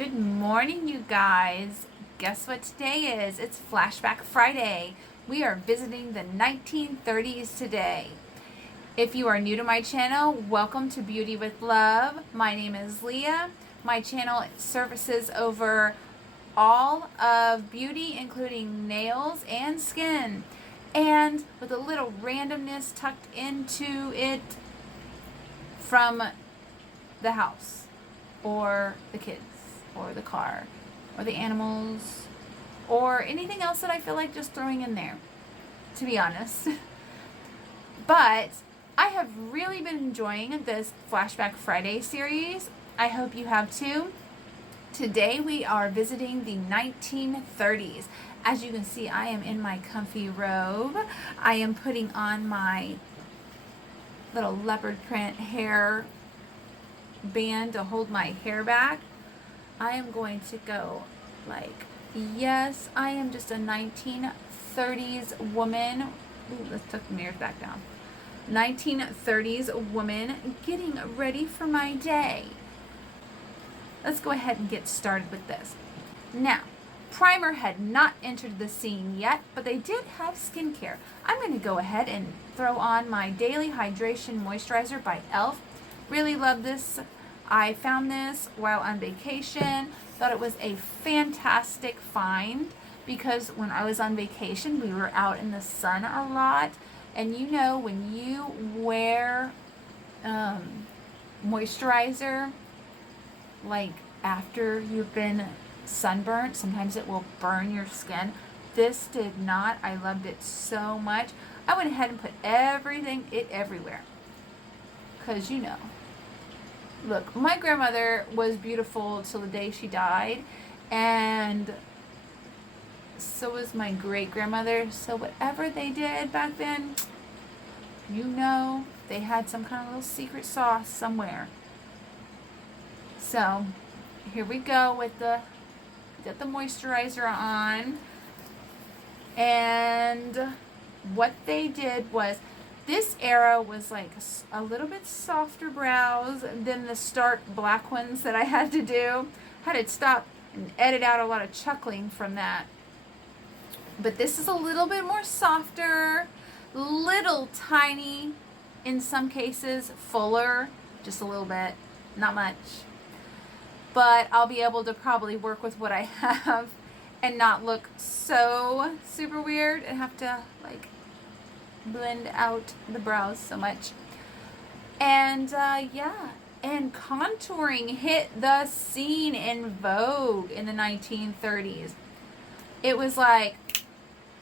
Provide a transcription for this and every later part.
Good morning, you guys. Guess what today is? It's Flashback Friday. We are visiting the 1930s today. If you are new to my channel, welcome to Beauty with Love. My name is Leah. My channel services over all of beauty, including nails and skin, and with a little randomness tucked into it from the house or the kids or the car or the animals or anything else that I feel like just throwing in there, to be honest. But I have really been enjoying this Flashback Friday series. I hope you have too. Today we are visiting the 1930s. As you can see, I am in my comfy robe. I am putting on my little leopard print hair band to hold my hair back. I am going to go like, yes, I am just a 1930s woman. Ooh, let's tuck the mirrors back down. 1930s woman getting ready for my day. Let's go ahead and get started with this. Now, primer had not entered the scene yet, but they did have skincare. I'm going to go ahead and throw on my Daily Hydration Moisturizer by e.l.f. Really love this. I found this while on vacation. Thought it was a fantastic find because when I was on vacation, we were out in the sun a lot. And you know, when you wear moisturizer, like after you've been sunburnt, sometimes it will burn your skin. This did not. I loved it so much. I went ahead and put it everywhere. Because you know. Look, my grandmother was beautiful till the day she died, and so was my great-grandmother. So whatever they did back then, you know, they had some kind of little secret sauce somewhere. So here we go with got the moisturizer on, and what they did was, this era was like a little bit softer brows than the stark black ones that I had to do. Had to stop and edit out a lot of chuckling from that. But this is a little bit more softer, little tiny, in some cases fuller, just a little bit, not much. But I'll be able to probably work with what I have and not look so super weird and have to like blend out the brows so much. And yeah, and contouring hit the scene in vogue in the 1930s. It was like,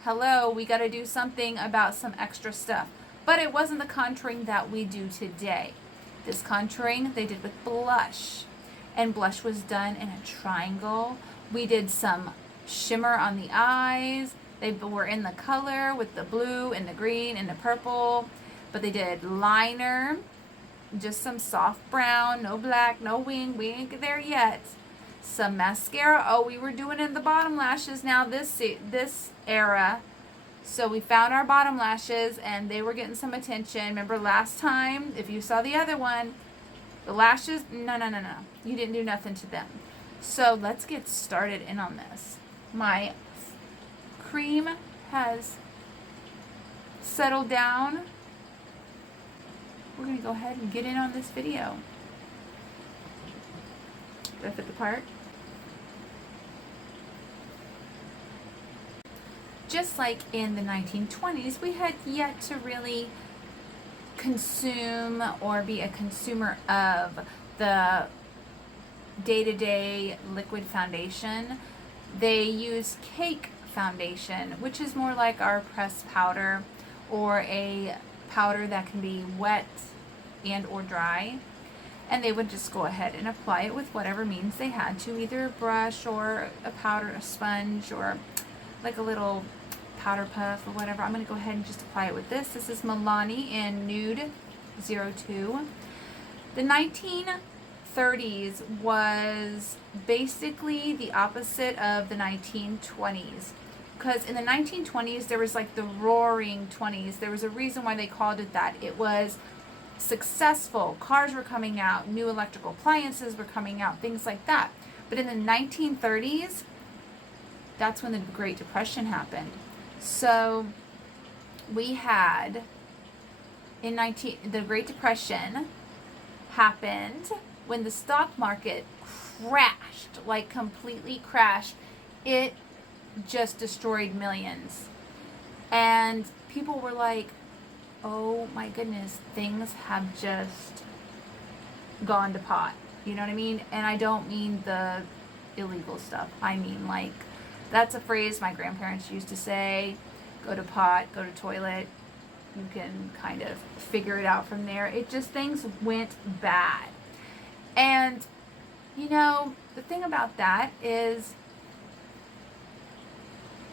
hello, we got to do something about some extra stuff. But it wasn't the contouring that we do today. This contouring they did with blush, and blush was done in a triangle. We did some shimmer on the eyes. They were in the color with the blue and the green and the purple. But they did liner, just some soft brown, no black, no wing. We ain't there yet. Some mascara. Oh, we were doing it in the bottom lashes now this era. So we found our bottom lashes and they were getting some attention. Remember last time, if you saw the other one, the lashes, no. You didn't do nothing to them. So let's get started in on this. My cream has settled down. We're going to go ahead and get in on this video. Did I fit the part? Just like in the 1920s, we had yet to really consume or be a consumer of the day-to-day liquid foundation. They use cake foundation, which is more like our pressed powder or a powder that can be wet and or dry, and they would just go ahead and apply it with whatever means they had to, either a brush or a powder, a sponge, or like a little powder puff or whatever. I'm going to go ahead and just apply it with this. This is Milani in Nude 02. The 1930s was basically the opposite of the 1920s. Because in the 1920s, there was like the roaring 20s. There was a reason why they called it that. It was successful. Cars were coming out. New electrical appliances were coming out. Things like that. But in the 1930s, that's when the Great Depression happened. So we had the Great Depression happened when the stock market crashed, like completely crashed. It just destroyed millions. And people were like, oh my goodness, things have just gone to pot. You know what I mean? And I don't mean the illegal stuff. I mean, like, that's a phrase my grandparents used to say, go to pot, go to toilet. You can kind of figure it out from there. It just, things went bad. And, you know, the thing about that is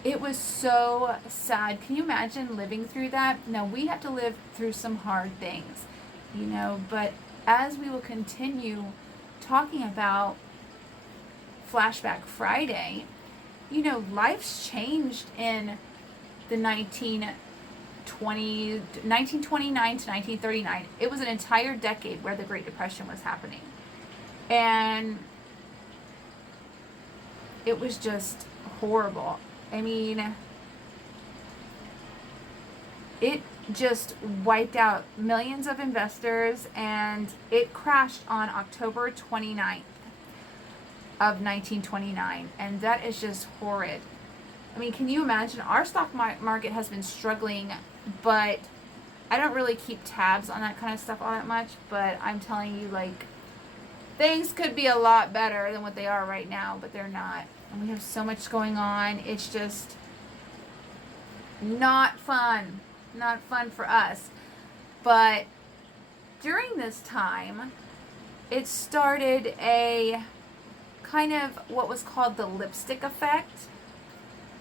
it was so sad. Can you imagine living through that? Now, we have to live through some hard things, you know, but as we will continue talking about Flashback Friday, you know, life's changed in the 1929 to 1939. It was an entire decade where the Great Depression was happening. And it was just horrible. I mean, it just wiped out millions of investors, and it crashed on October 29th of 1929, and that is just horrid. I mean, can you imagine? Our stock market has been struggling, but I don't really keep tabs on that kind of stuff all that much, but I'm telling you, like, things could be a lot better than what they are right now, but they're not. And we have so much going on. It's just not fun. Not fun for us. But during this time, it started a kind of what was called the lipstick effect.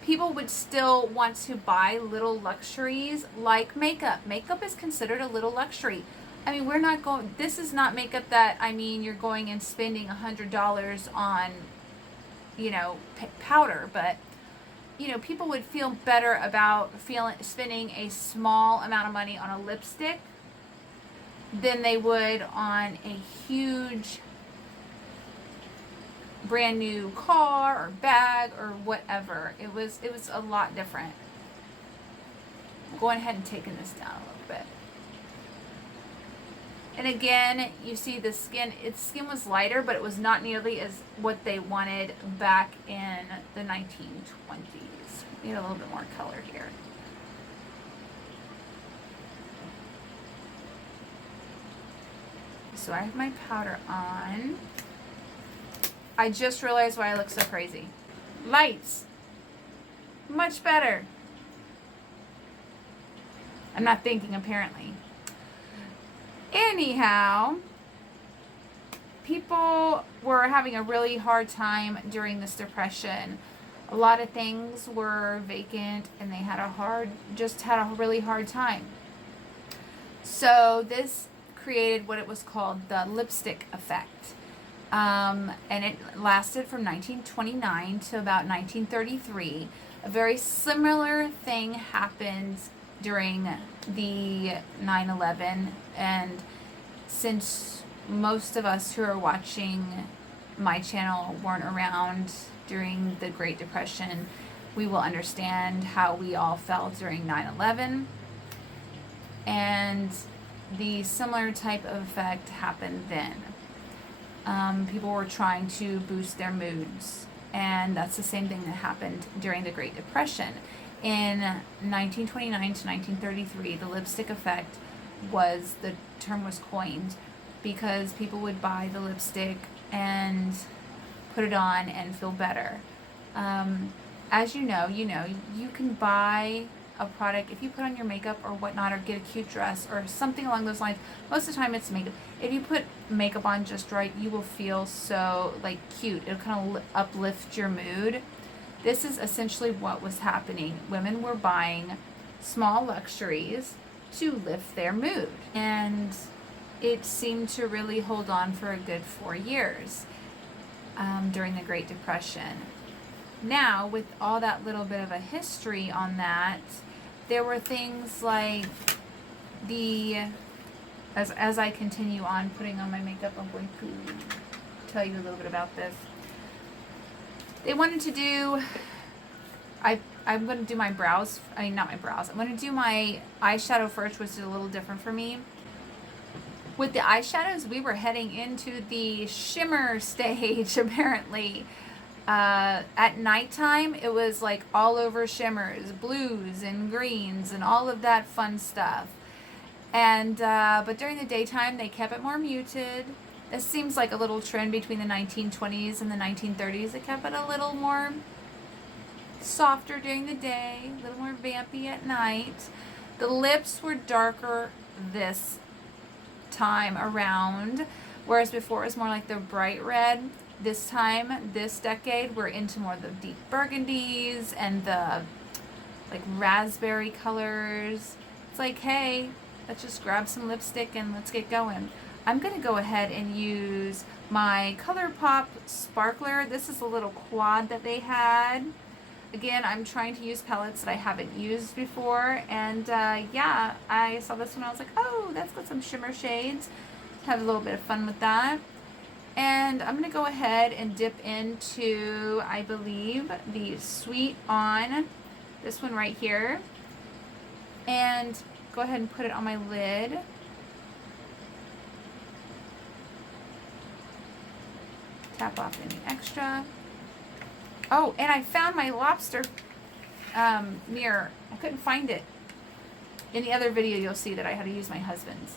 People would still want to buy little luxuries like makeup. Makeup is considered a little luxury. I mean, we're not going, this is not makeup that, I mean, you're going and spending $100 on, you know, powder, but, you know, people would feel better about spending a small amount of money on a lipstick than they would on a huge brand new car or bag or whatever. It was a lot different. I'm going ahead and taking this down a little bit. And again, you see the skin, its skin was lighter, but it was not nearly as what they wanted back in the 1920s. We need a little bit more color here. So I have my powder on. I just realized why I look so crazy. Lights. Much better. I'm not thinking, apparently. Anyhow, people were having a really hard time during this depression. A lot of things were vacant, and they had just had a really hard time. So this created what it was called the lipstick effect. And it lasted from 1929 to about 1933. A very similar thing happened during the 9/11, and since most of us who are watching my channel weren't around during the Great Depression, we will understand how we all felt during 9/11, and the similar type of effect happened then. People were trying to boost their moods, and that's the same thing that happened during the Great Depression. In 1929 to 1933, the lipstick effect the term was coined because people would buy the lipstick and put it on and feel better. As you know, you can buy a product, if you put on your makeup or whatnot, or get a cute dress or something along those lines. Most of the time it's makeup. If you put makeup on just right, you will feel so, like, cute. It'll kind of uplift your mood. This is essentially what was happening. Women were buying small luxuries to lift their mood. And it seemed to really hold on for a good 4 years during the Great Depression. Now, with all that little bit of a history on that, there were things like as I continue on putting on my makeup, I'm going to tell you a little bit about this. They wanted to do, I'm going to do my brows, not my brows. I'm going to do my eyeshadow first, which is a little different for me. With the eyeshadows, we were heading into the shimmer stage, apparently. At nighttime, it was like all over shimmers, blues and greens and all of that fun stuff. And but during the daytime, they kept it more muted. This seems like a little trend between the 1920s and the 1930s. They kept it a little more softer during the day, a little more vampy at night. The lips were darker this time around, whereas before it was more like the bright red. This time, this decade, we're into more of the deep burgundies and the like raspberry colors. It's like, hey, let's just grab some lipstick and let's get going. I'm going to go ahead and use my ColourPop Sparkler. This is a little quad that they had. Again, I'm trying to use palettes that I haven't used before. And yeah, I saw this one. I was like, oh, that's got some shimmer shades. Have a little bit of fun with that. And I'm going to go ahead and dip into, I believe, the Sweet On. This one right here. And go ahead and put it on my lid. Tap off any extra. Oh, and I found my lobster mirror. I couldn't find it. In the other video, you'll see that I had to use my husband's.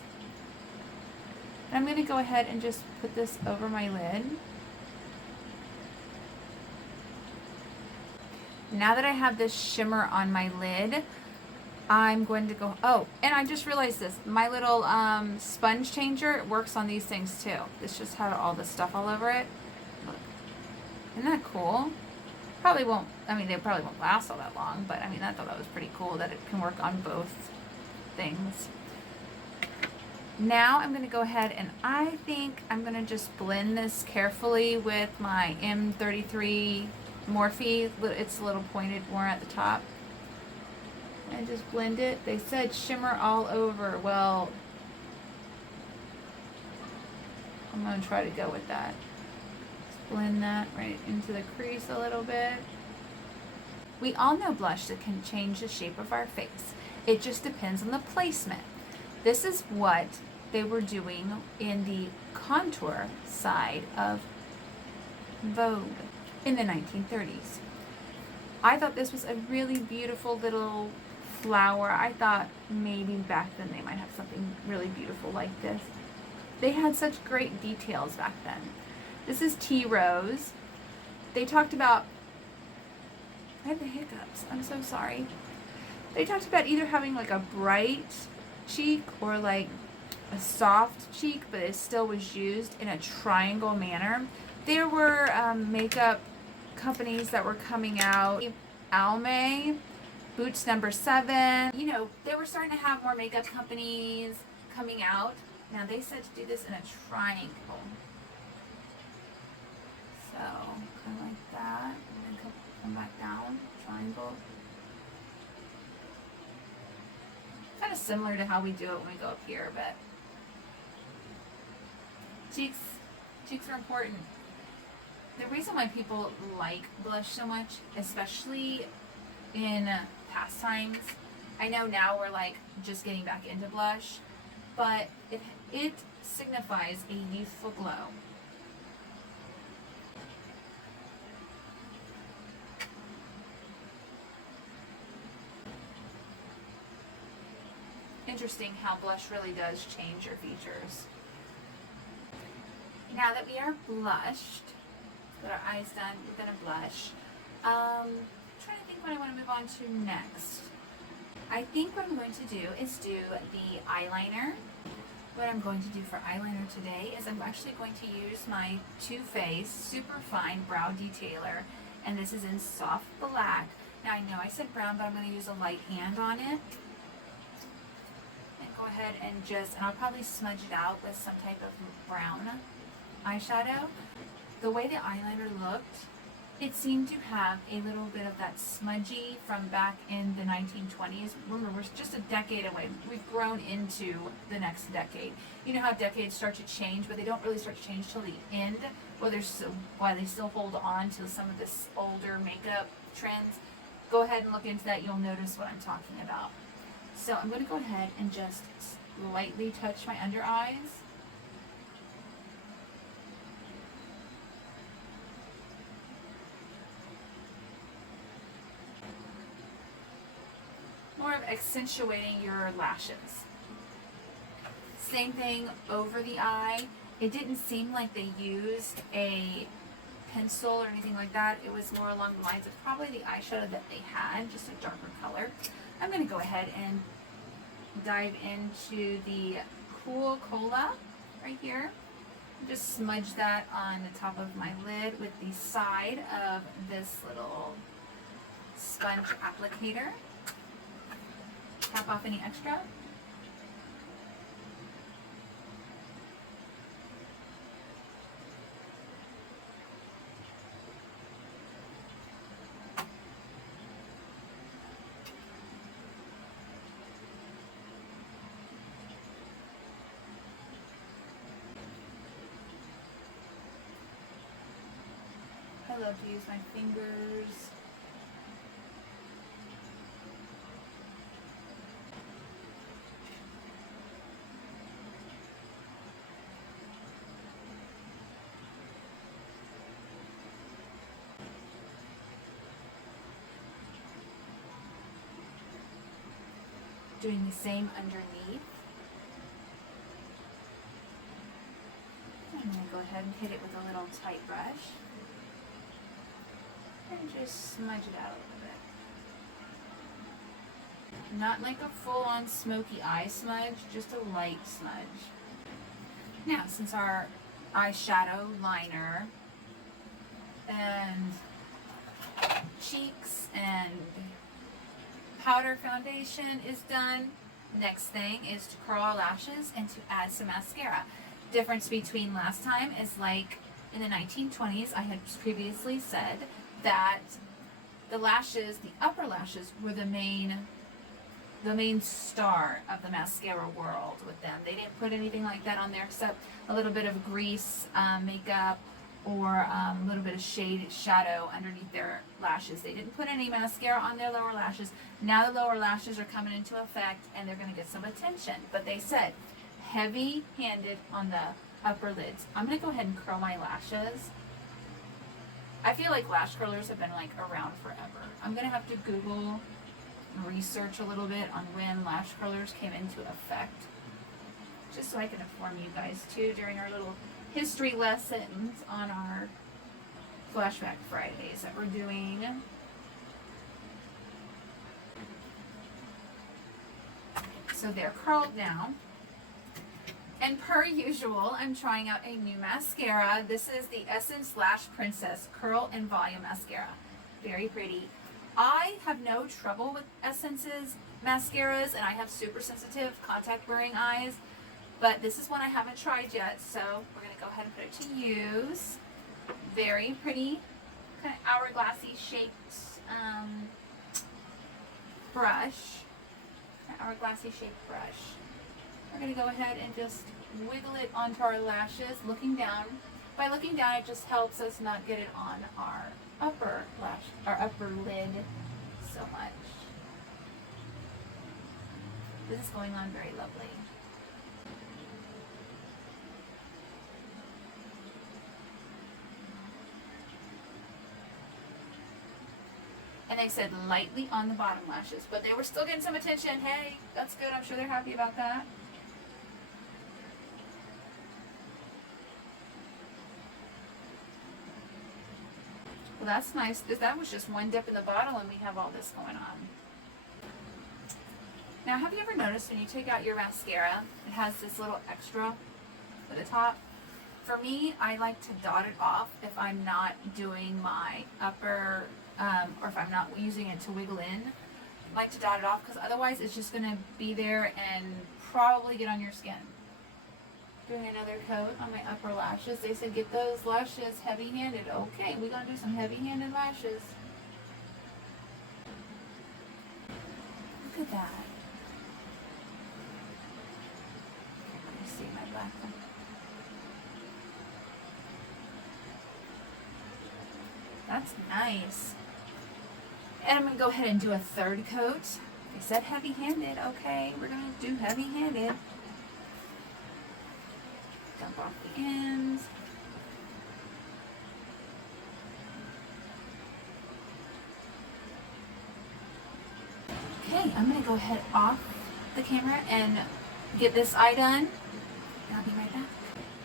And I'm going to go ahead and just put this over my lid. Now that I have this shimmer on my lid, I'm going to go, oh, and I just realized this. My little sponge changer works on these things too. This just had all this stuff all over it. Look. Isn't that cool? Probably won't, I mean, they probably won't last all that long, but I mean, I thought that was pretty cool that it can work on both things. Now I'm going to go ahead and I think I'm going to just blend this carefully with my M33 Morphe. It's a little pointed more at the top. And just blend it. They said shimmer all over. Well, I'm going to try to go with that. Just blend that right into the crease a little bit. We all know blush that can change the shape of our face. It just depends on the placement. This is what they were doing in the contour side of Vogue in the 1930s. I thought this was a really beautiful little flower. I thought maybe back then they might have something really beautiful like this. They had such great details back then. This is Tea Rose. They talked about, I had the hiccups, I'm so sorry. They talked about either having like a bright cheek or like a soft cheek, but it still was used in a triangle manner. There were makeup companies that were coming out. Almay, Boots No. 7. You know, they were starting to have more makeup companies coming out. Now they said to do this in a triangle. So, kind of like that. And then come back down. Triangle. Kind of similar to how we do it when we go up here, but cheeks are important. The reason why people like blush so much, especially in past times, I know now we're like just getting back into blush, but it signifies a youthful glow. Interesting how blush really does change your features. Now that we are blushed, got our eyes done, we're gonna blush. I'm trying to think what I want to move on to next. I think what I'm going to do is do the eyeliner. What I'm going to do for eyeliner today is I'm actually going to use my Too Faced Super Fine Brow Detailer, and this is in soft black. Now I know I said brown, but I'm going to use a light hand on it. And go ahead and I'll probably smudge it out with some type of brown eyeshadow. The way the eyeliner looked It seemed to have a little bit of that smudgy from back in the 1920s. Remember, we're just a decade away. We've grown into the next decade. You know how decades start to change, but they don't really start to change till the end. Why they still hold on to some of this older makeup trends. Go ahead and look into that. You'll notice what I'm talking about. So I'm going to go ahead and just lightly touch my under eyes. More of accentuating your lashes. Same thing over the eye. It didn't seem like they used a pencil or anything like that. It was more along the lines of probably the eyeshadow that they had, just a darker color. I'm going to go ahead and dive into the Cool Cola right here. Just smudge that on the top of my lid with the side of this little sponge applicator. Tap off any extra. I love to use my fingers. Doing the same underneath. I'm going to go ahead and hit it with a little tight brush. And just smudge it out a little bit. Not like a full-on smoky eye smudge, just a light smudge. Now, since our eyeshadow, liner, and cheeks and powder foundation is done, next thing is to curl our lashes and to add some mascara. Difference between last time is, like in the 1920s, I had previously said that the lashes, the upper lashes, were the main star of the mascara world with them. They didn't put anything like that on there except a little bit of grease makeup or a little bit of shadow underneath their lashes. They didn't put any mascara on their lower lashes. Now the lower lashes are coming into effect and they're going to get some attention. But they said heavy-handed on the upper lids. I'm going to go ahead and curl my lashes. I feel like lash curlers have been like around forever. I'm going to have to Google and research a little bit on when lash curlers came into effect, just so I can inform you guys too during our little history lessons on our Flashback Fridays that we're doing. So they're curled now. And per usual, I'm trying out a new mascara. This is the Essence Lash Princess Curl and Volume Mascara. Very pretty. I have no trouble with Essence's mascaras, and I have super sensitive contact wearing eyes, but this is one I haven't tried yet, so we're going to go ahead and put it to use. Very pretty, kind of hourglassy shaped brush. Hourglassy shaped brush. We're going to go ahead and just wiggle it onto our lashes, looking down. By looking down, it just helps us not get it on our upper lash, our upper lid so much. This is going on very lovely. And they said lightly on the bottom lashes, but they were still getting some attention. Hey, that's good. I'm sure they're happy about that. Well, that's nice. That was just one dip in the bottle and we have all this going on. Now, have you ever noticed when you take out your mascara, it has this little extra at the top? For me, I like to dot it off if I'm not doing my upper, or if I'm not using it to wiggle in. I like to dot it off because otherwise it's just going to be there and probably get on your skin. Doing another coat on my upper lashes. They said get those lashes heavy-handed. Okay, we're gonna do some heavy-handed lashes. Look at that. Let me see my black one. That's nice. And I'm gonna go ahead and do a third coat. They said heavy-handed. Okay, we're gonna do heavy-handed. Dump off the ends. Okay, I'm gonna go ahead off the camera and get this eye done. I'll be right back.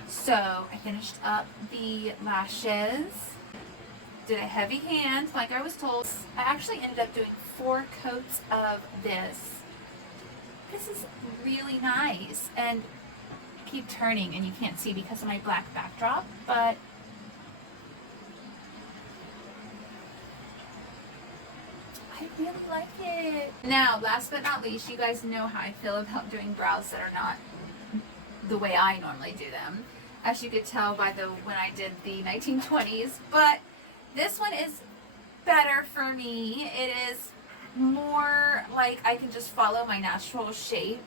So I finished up the lashes. Did a heavy hand like I was told. I actually ended up doing 4 coats of this. This is really nice, and keep turning and you can't see because of my black backdrop, but I really like it. Now, last but not least, you guys know how I feel about doing brows that are not the way I normally do them, as you could tell by when I did the 1920s, but this one is better for me. It is more like I can just follow my natural shape.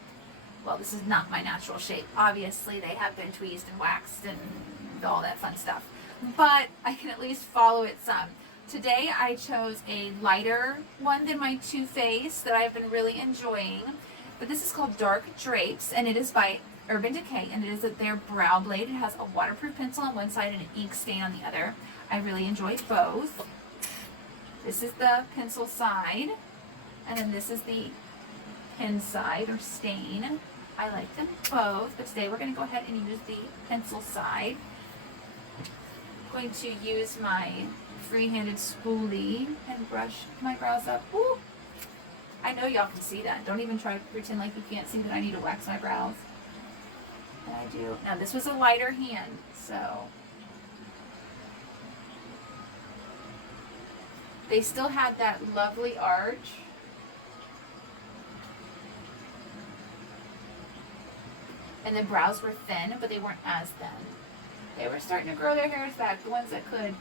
Well, this is not my natural shape. Obviously, they have been tweezed and waxed and all that fun stuff, but I can at least follow it some. Today, I chose a lighter one than my Too Faced that I've been really enjoying, but this is called Dark Drapes, and it is by Urban Decay, and it is their brow blade. It has a waterproof pencil on one side and an ink stain on the other. I really enjoy both. This is the pencil side, and then this is the pen side or stain. I like them both, but today we're going to go ahead and use the pencil side. I'm going to use my free-handed spoolie and brush my brows up. Woo! I know y'all can see that. Don't even try to pretend like you can't see that I need to wax my brows. And I do. Now this was a lighter hand, so they still had that lovely arch. And the brows were thin, but they weren't as thin. They were starting to grow their hairs back, the ones that could.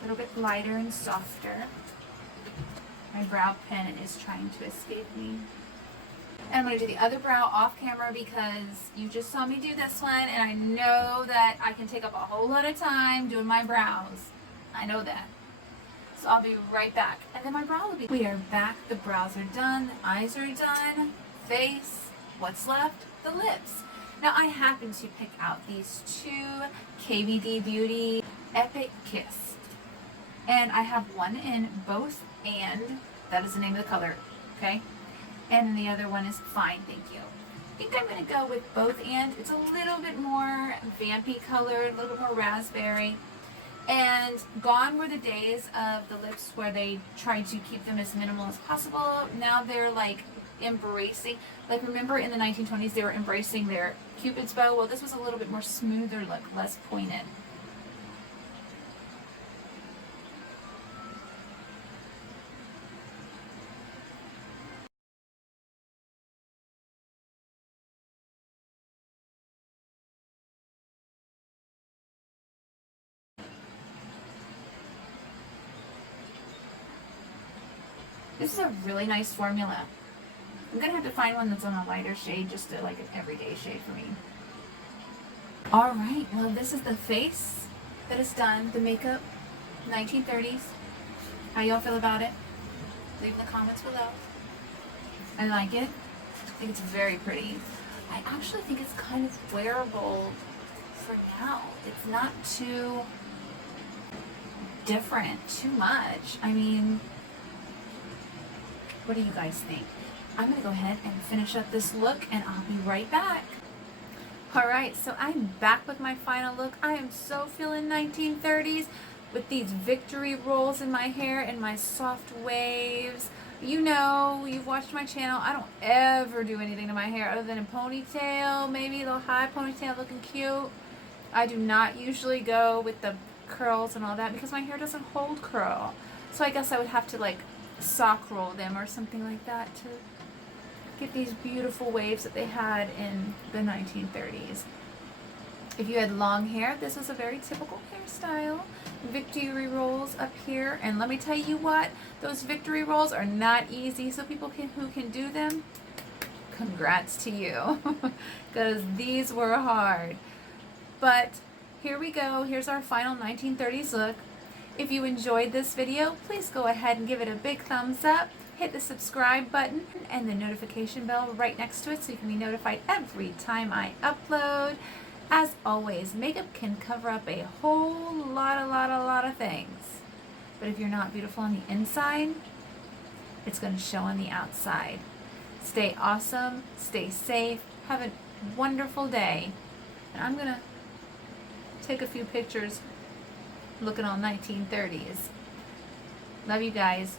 A little bit lighter and softer. My brow pen is trying to escape me. And I'm going to do the other brow off camera because you just saw me do this one, and I know that I can take up a whole lot of time doing my brows. I know that. So I'll be right back. And then my brow will be... We are back. The brows are done. The eyes are done. Face. What's left? The lips. Now I happen to pick out these 2 KVD Beauty Epic Kiss. And I have one in both and. That is the name of the color. Okay? And the other one is Fine, Thank You. I think I'm going to go with both and. It's a little bit more vampy colored, a little bit more raspberry. And gone were the days of the lips where they tried to keep them as minimal as possible. Now they're like embracing, like remember in the 1920s they were embracing their Cupid's bow? Well, this was a little bit more smoother look, less pointed. This is a really nice formula. I'm going to have to find one that's on a lighter shade, just like an everyday shade for me. Alright, well this is the face that is done, the makeup, 1930s. How y'all feel about it? Leave in the comments below. I like it. I think it's very pretty. I actually think it's kind of wearable for now. It's not too different, too much. I mean, what do you guys think? I'm going to go ahead and finish up this look and I'll be right back. Alright, so I'm back with my final look. I am so feeling 1930s with these victory rolls in my hair and my soft waves. You know, you've watched my channel. I don't ever do anything to my hair other than a ponytail, maybe a little high ponytail looking cute. I do not usually go with the curls and all that because my hair doesn't hold curl. So I guess I would have to like sock roll them or something like that to get these beautiful waves that they had in the 1930s. If you had long hair, this was a very typical hairstyle. Victory rolls up here, and let me tell you what, those victory rolls are not easy, so people who can do them, congrats to you, because these were hard. But here we go. Here's our final 1930s look. If you enjoyed this video, please go ahead and give it a big thumbs up. Hit the subscribe button and the notification bell right next to it so you can be notified every time I upload. As always, makeup can cover up a whole lot of things. But if you're not beautiful on the inside, it's going to show on the outside. Stay awesome, stay safe, have a wonderful day. And I'm going to take a few pictures looking all 1930s. Love you guys.